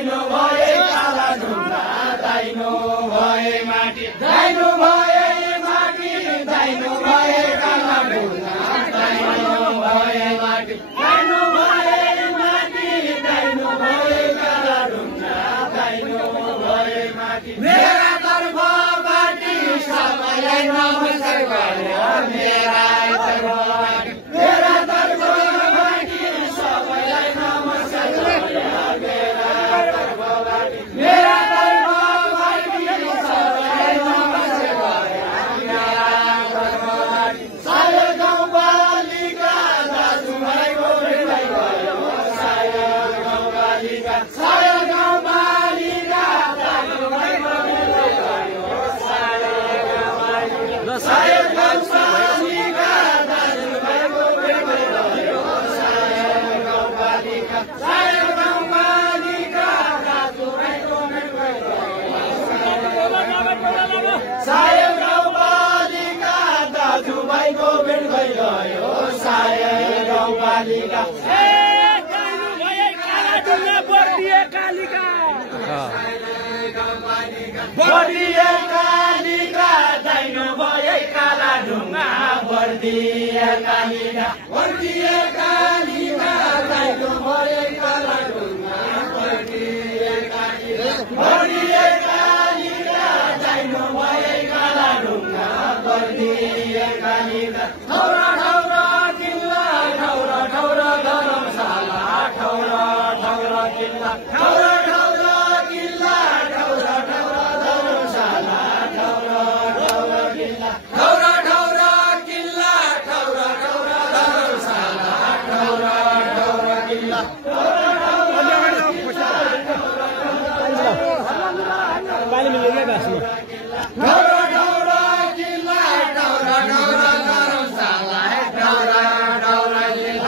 दाइनो भए काला ढुङ्गा दाइनो भए माटी दाइनो भए माटी दाइनो भए काला ढुङ्गा दाइनो भए माटी दाइनो भए माटी दाइनो भए काला ढुङ्गा दाइनो भए माटी मेरा तर्फबाट सबैलाई नमस्कार गरे मेरा तर्फबाट मेरा तर्फबाट सबैलाई नमस्कार गरे मेरा तर्फबाट मेरा तर्फबाट सबैलाई नमस्कार गरे मेरा तर्फबाट सायो गाउँपालिका दाजुभाइको भेट भयो सायो गाउँपालिका सायो गाउँपालिका दाजुभाइको भेट भयो सायो गाउँपालिका सायो गाउँपालिका दाजुभाइको भेट भयो सायो गाउँपालिका सायो गाउँपालिका दाजुभाइको भेट भयो सायो गाउँपालिका दाजुभाइको भेट भइगयो सायो गाउँपालिका बर्दिए कालिका दाइनो भए काला ढुङ्गा बर्दिए कालिका बर्दिए कालिका दाइनो भए काला ढुङ्गा बर्दिए कालिका बर्दिए कालिका दाइनो भए काला ढुङ्गा बर्दिए कालिका ठौरा ठौरा किल्ला ठौरा ठौरा धर्मशाला ठौरा ठौरा किल्ला ठौरा ठौरा किल्ला ठौरा ठौरा धर्मशाला ठौरा ठौरा किल्ला ठौरा ठौरा किल्ला ठौरा ठौरा धर्मशाला ठौरा ठौरा किल्ला ठौरा ठौरा किल्ला ठौरा ठौरा धर्मशाला ठौरा ठौरा किल्ला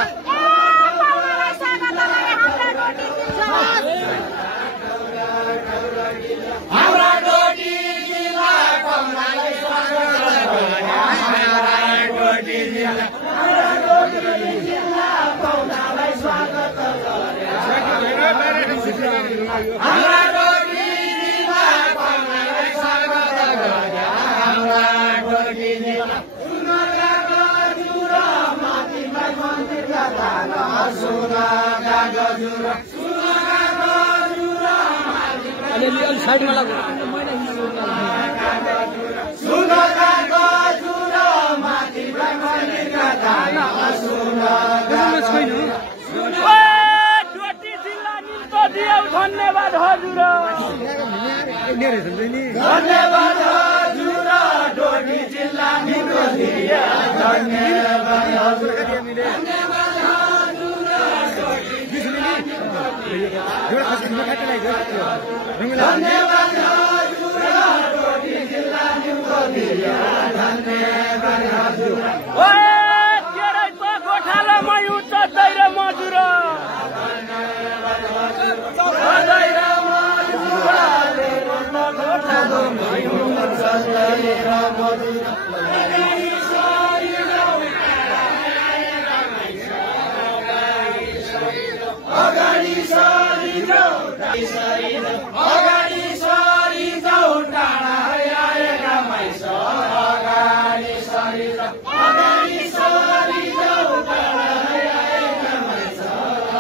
हाम्रा डोटी जिल्ला कमलालाई स्वागत गरे हाम्रा डोटी जिल्ला कमलालाई स्वागत गरे हाम्रा डोटी जिल्ला कमलालाई स्वागत गरे हाम्रा डोटी जिल्ला सुनकाको जुरो माथिमा मन्दिरका ताल सुनकाको जुरो सुनकाको जुरो माथिमा साइडमा लाग्यो सुनकाको जुरो माथिमा मन्दिरका ताल सुनकाको डोटी जिल्ला निम्तो दियौ धन्यवाद हजुर धन्यवाद हजुर डोटी जिल्ला निम्तो दियौ धन्यवाद हजुर धन्यवाद हजुर डोटी जिल्ला निम्तो दियौ धन्यवाद हजुर डोटी जिल्ला निम्तो दियौ धन्यवाद हजुर गोठालामा उच्च दैर मजुर अगाडि सरिजाऊ अगाडि सरिजाऊ टाढा आएका माइस अगाडि सरिजाऊ अगाडि सरिजाऊ टाढा आएका माइस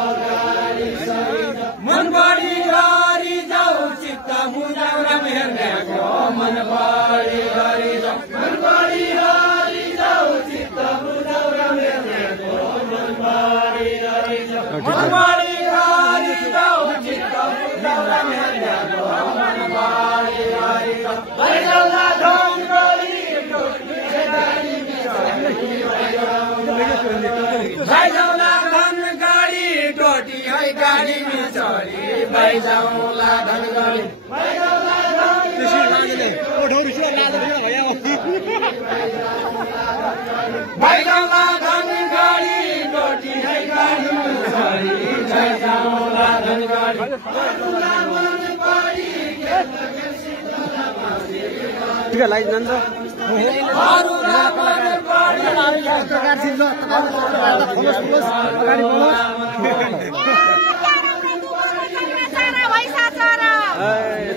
अगाडि सरिजाऊ मन बढी गरी जाऊ चित्त मुजाउन हेर्नेको मन बढी गरी जाऊ मन बढी गरी जाऊ चित्त मुजाउन हेर्नेको मन बढी गरी जाऊ मन बढी गरी जाऊ चित्त मुजाउन हेर्नेको मन बढी गरी जाऊ भैरवला ढोङ्गरी गाडी भैरवला धन गाडी टोटी है गाडी मिचरी भैरवला धन गाडी भैरवला भैरवला धन गाडी टोटी है गाडी मिचरी भैरवला धन गाडी ठीक है लाइट नंद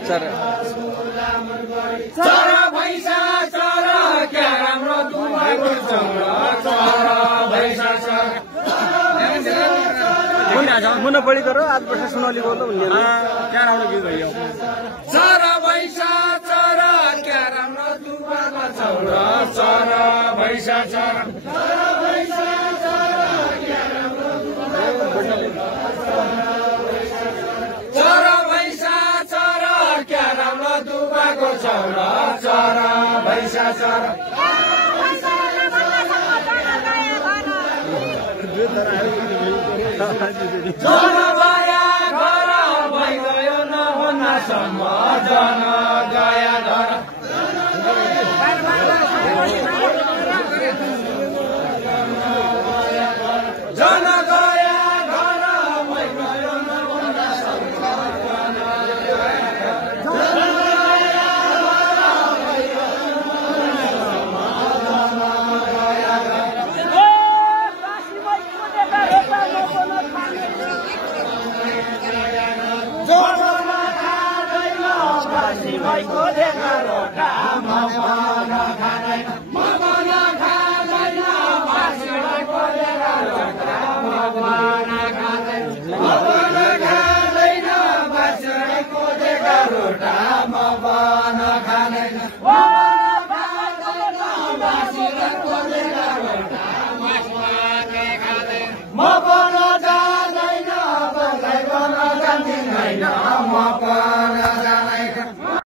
चरा भैँसा चरा क्या राम्रो दुबईको चरा चरा भैँसा मुना पड़ी करो आज वर्ष सुनौली बोल दो क्या राम्रो गीत भइयो चरा भैँसा चरा क्या राम्रो दुबईको चरा चरा भैँसा चरा चरा भैँसा चरा क्या राम्रो दुबईको चरा चरा भैँसा चरा जन गया घर भइगयो नहुनासम्म जन गया घर जन गया घर भइगयो नहुनासम्म भाइको देखा रोटा मपना खाँदैन मपना खाँदैन बासी भाइको देखा रोटा मपना खाँदैन मपना खाँदैन बासी भाइको देखा रोटा मपना खाँदैन बासी भाइको देखा रोटा मपना खाँदैन मपना जाँदैन बसाइ गर्न जान्दिन मपना